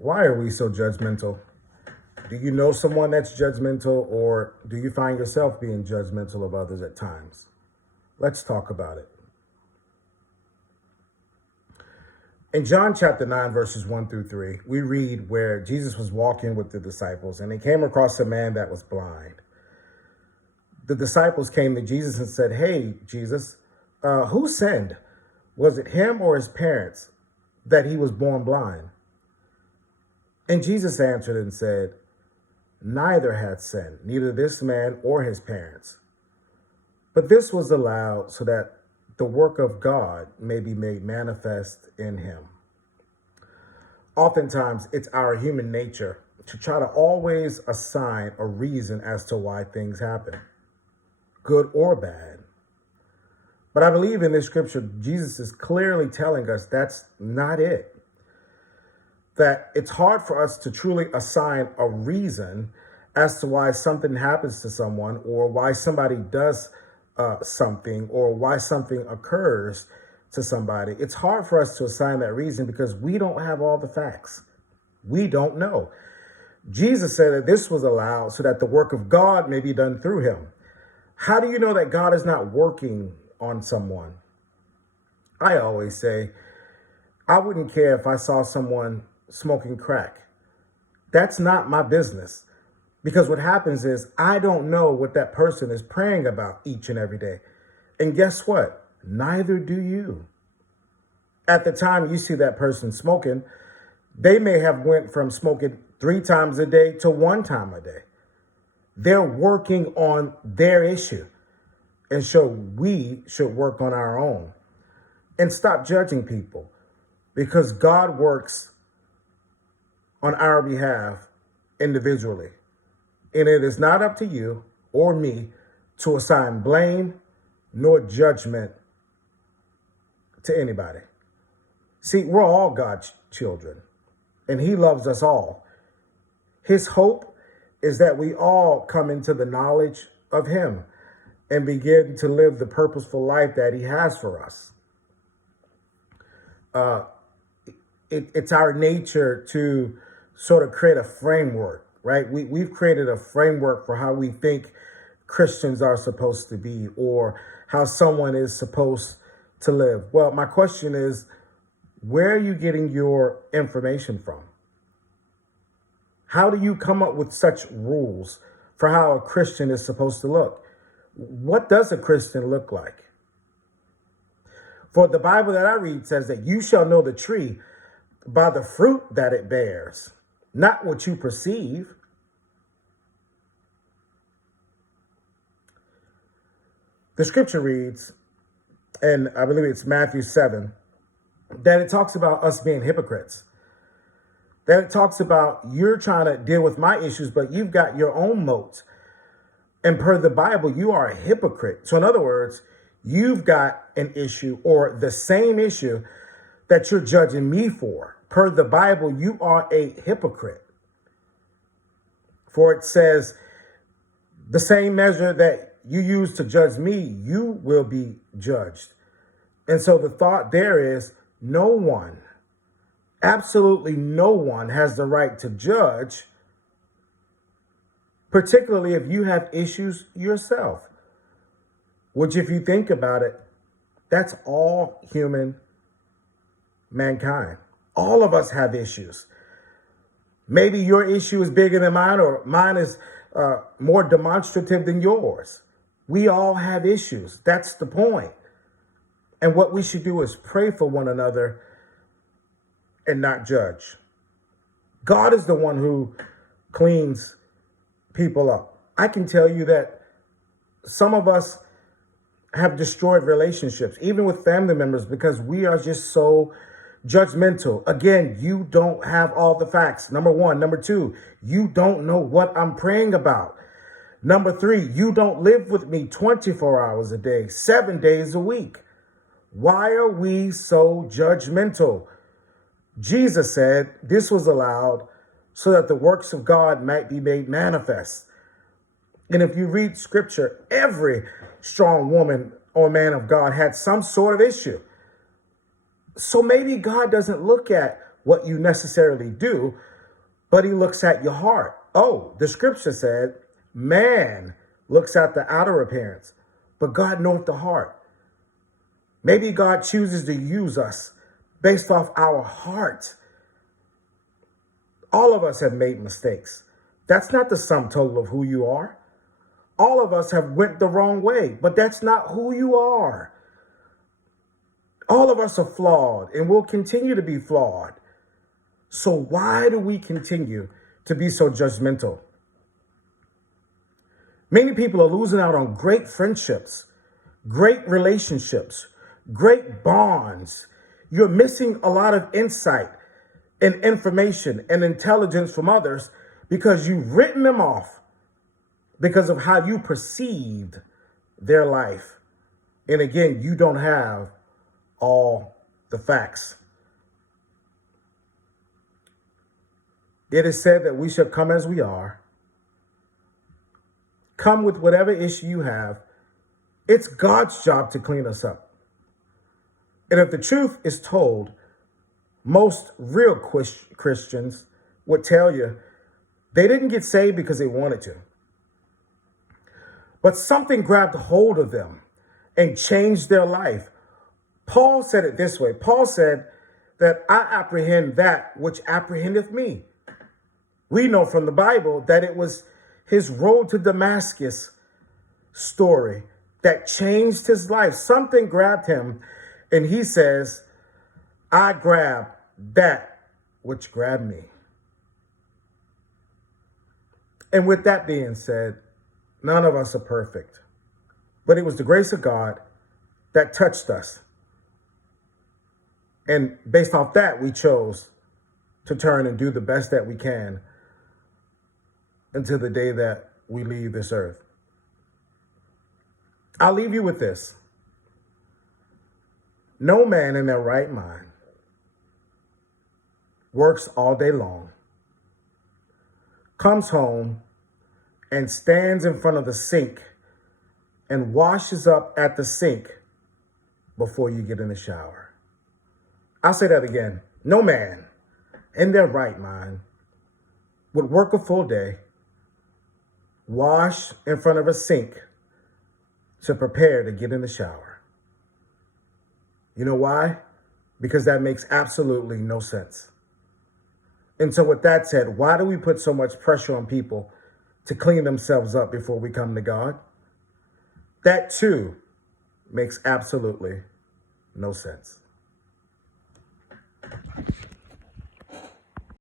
Why are we so judgmental? Do you know someone that's judgmental, or do you find yourself being judgmental of others at times? Let's talk about it. In John chapter 9, verses 1 through 3, we read where Jesus was walking with the disciples and they came across a man that was blind. The disciples came to Jesus and said, "Hey, Jesus, who sinned? Was it him or his parents that he was born blind?" And Jesus answered and said, "Neither had sinned, neither this man or his parents. But this was allowed so that the work of God may be made manifest in him." Oftentimes, it's our human nature to try to always assign a reason as to why things happen, good or bad. But I believe in this scripture, Jesus is clearly telling us that's not it. That it's hard for us to truly assign a reason as to why something happens to someone, or why somebody does something, or why something occurs to somebody. It's hard for us to assign that reason because we don't have all the facts. We don't know. Jesus said that this was allowed so that the work of God may be done through him. How do you know that God is not working on someone? I always say, I wouldn't care if I saw someone smoking crack. That's not my business. Because what happens is I don't know what that person is praying about each and every day. And guess what? Neither do you. At the time you see that person smoking, they may have went from smoking 3 times a day to 1 time a day. They're working on their issue. And so we should work on our own and stop judging people, because God works on our behalf individually. And it is not up to you or me to assign blame nor judgment to anybody. See, we're all God's children, and he loves us all. His hope is that we all come into the knowledge of him and begin to live the purposeful life that he has for us. It's our nature to sort of create a framework, right? We've created a framework for how we think Christians are supposed to be, or how someone is supposed to live. Well, my question is, where are you getting your information from? How do you come up with such rules for how a Christian is supposed to look? What does a Christian look like? For the Bible that I read says that you shall know the tree by the fruit that it bears, not what you perceive. The scripture reads, and I believe it's Matthew 7, that it talks about us being hypocrites. That it talks about you're trying to deal with my issues, but you've got your own moats. And per the Bible, you are a hypocrite. So in other words, you've got an issue or the same issue that you're judging me for. Per the Bible, you are a hypocrite. For it says, the same measure that you use to judge me, you will be judged. And so the thought there is, no one, absolutely no one has the right to judge, particularly if you have issues yourself. Which, if you think about it, that's all human mankind. All of us have issues. Maybe your issue is bigger than mine, or mine is more demonstrative than yours. We all have issues. That's the point. And what we should do is pray for one another and not judge. God is the one who cleans people up. I can tell you that some of us have destroyed relationships, even with family members, because we are just so judgmental. Again, you don't have all the facts. Number one. Number two, you don't know what I'm praying about. Number three, you don't live with me 24 hours a day, 7 days a week. Why are we so judgmental? Jesus said this was allowed so that the works of God might be made manifest. And if you read scripture, every strong woman or man of God had some sort of issue. So maybe God doesn't look at what you necessarily do, but he looks at your heart. Oh, the scripture said, man looks at the outer appearance, but God knoweth the heart. Maybe God chooses to use us based off our heart. All of us have made mistakes. That's not the sum total of who you are. All of us have went the wrong way, but that's not who you are. All of us are flawed and will continue to be flawed. So why do we continue to be so judgmental? Many people are losing out on great friendships, great relationships, great bonds. You're missing a lot of insight and information and intelligence from others because you've written them off because of how you perceived their life. And again, you don't have all the facts. It is said that we should come as we are. Come with whatever issue you have. It's God's job to clean us up. And if the truth is told, most real Christians would tell you they didn't get saved because they wanted to. But something grabbed hold of them and changed their life. Paul said it this way. Paul said that I apprehend that which apprehendeth me. We know from the Bible that it was his road to Damascus story that changed his life. Something grabbed him, and he says, I grab that which grabbed me. And with that being said, none of us are perfect, but it was the grace of God that touched us. And based off that, we chose to turn and do the best that we can until the day that we leave this earth. I'll leave you with this. No man in their right mind works all day long, comes home and stands in front of the sink and washes up at the sink before you get in the shower. I'll say that again. No man in their right mind would work a full day, wash in front of a sink to prepare to get in the shower. You know why? Because that makes absolutely no sense. And so with that said, why do we put so much pressure on people to clean themselves up before we come to God? That too makes absolutely no sense.